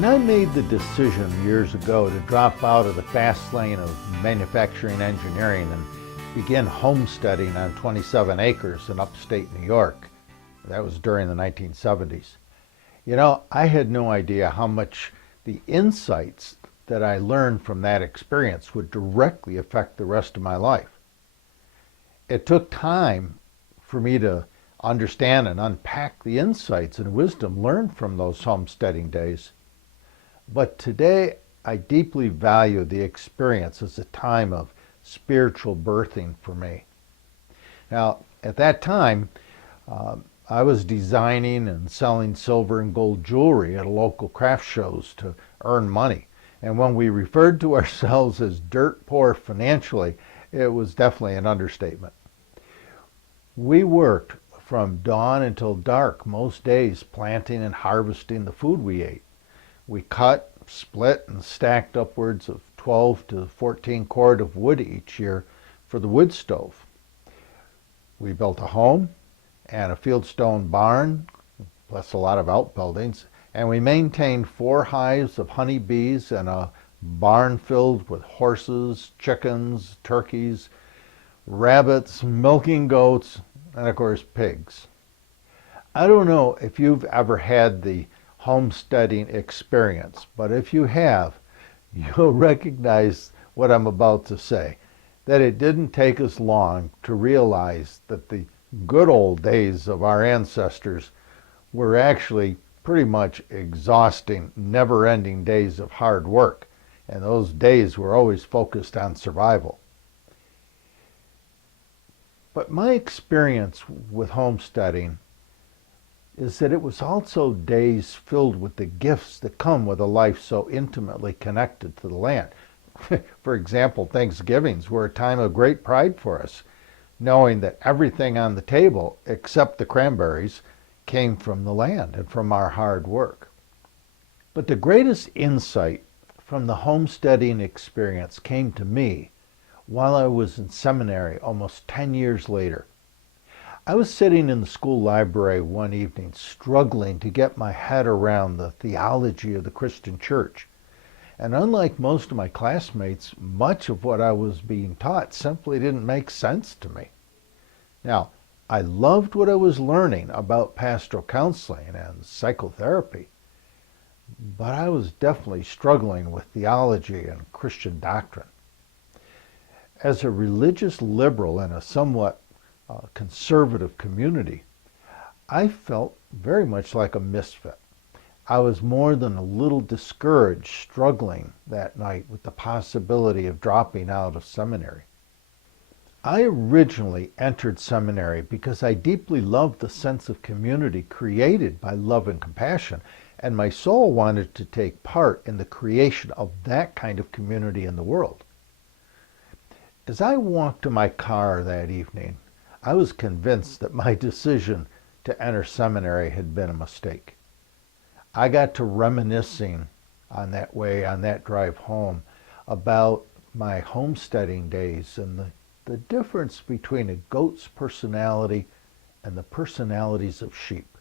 When I made the decision years ago to drop out of the fast lane of manufacturing engineering and begin homesteading on 27 acres in upstate New York, that was during the 1970s, I had no idea how much the insights that I learned from that experience would directly affect the rest of my life. It took time for me to understand and unpack the insights and wisdom learned from those homesteading days. But today, I deeply value the experience as a time of spiritual birthing for me. Now, at that time, I was designing and selling silver and gold jewelry at local craft shows to earn money. And when we referred to ourselves as dirt poor financially, it was definitely an understatement. We worked from dawn until dark most days, planting and harvesting the food we ate. We cut, split, and stacked upwards of 12 to 14 cord of wood each year for the wood stove. We built a home and a fieldstone barn, plus a lot of outbuildings, and we maintained 4 hives of honeybees and a barn filled with horses, chickens, turkeys, rabbits, milking goats, and of course pigs. I don't know if you've ever had the homesteading experience, but if you have, you'll recognize what I'm about to say, that it didn't take us long to realize that the good old days of our ancestors were actually pretty much exhausting, never-ending days of hard work, and those days were always focused on survival. But my experience with homesteading is that it was also days filled with the gifts that come with a life so intimately connected to the land. For example, Thanksgivings were a time of great pride for us, knowing that everything on the table, except the cranberries, came from the land and from our hard work. But the greatest insight from the homesteading experience came to me while I was in seminary almost 10 years later. I was sitting in the school library one evening struggling to get my head around the theology of the Christian church. And unlike most of my classmates, much of what I was being taught simply didn't make sense to me. Now, I loved what I was learning about pastoral counseling and psychotherapy, but I was definitely struggling with theology and Christian doctrine. As a religious liberal in a somewhat conservative community, I felt very much like a misfit. I was more than a little discouraged, struggling that night with the possibility of dropping out of seminary. I originally entered seminary because I deeply loved the sense of community created by love and compassion, and my soul wanted to take part in the creation of that kind of community in the world. As I walked to my car that evening, I was convinced that my decision to enter seminary had been a mistake. I got to reminiscing on that drive home, about my homesteading days and the difference between a goat's personality and the personalities of sheep.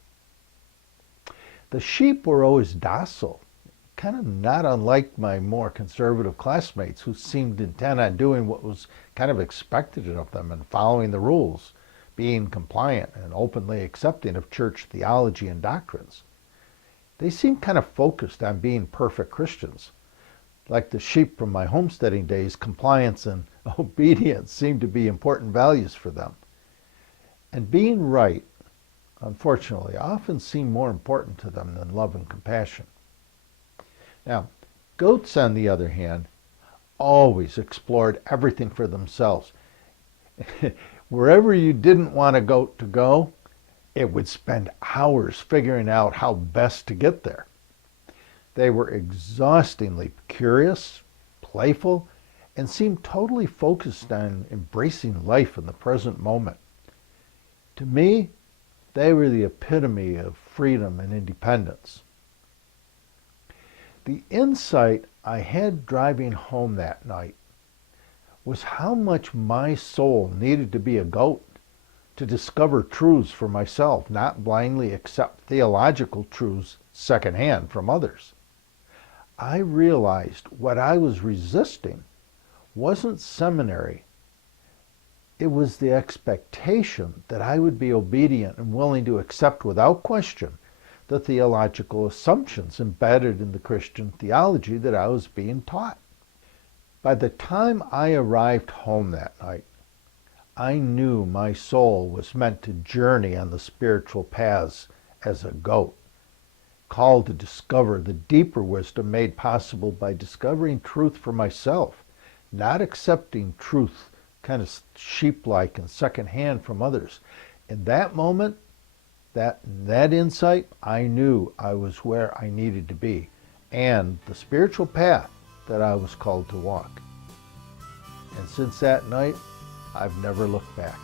The sheep were always docile, kind of not unlike my more conservative classmates who seemed intent on doing what was kind of expected of them and following the rules, being compliant and openly accepting of church theology and doctrines. They seemed kind of focused on being perfect Christians. Like the sheep from my homesteading days, compliance and obedience seemed to be important values for them. And being right, unfortunately, often seemed more important to them than love and compassion. Now, goats, on the other hand, always explored everything for themselves. Wherever you didn't want a goat to go, it would spend hours figuring out how best to get there. They were exhaustingly curious, playful, and seemed totally focused on embracing life in the present moment. To me, they were the epitome of freedom and independence. The insight I had driving home that night was how much my soul needed to be a goat to discover truths for myself, not blindly accept theological truths secondhand from others. I realized what I was resisting wasn't seminary. It was the expectation that I would be obedient and willing to accept without question the theological assumptions embedded in the Christian theology that I was being taught. By the time I arrived home that night, I knew my soul was meant to journey on the spiritual paths as a goat, called to discover the deeper wisdom made possible by discovering truth for myself, not accepting truth kind of sheep-like and secondhand from others. In that moment, that insight, I knew I was where I needed to be and the spiritual path that I was called to walk. And since that night, I've never looked back.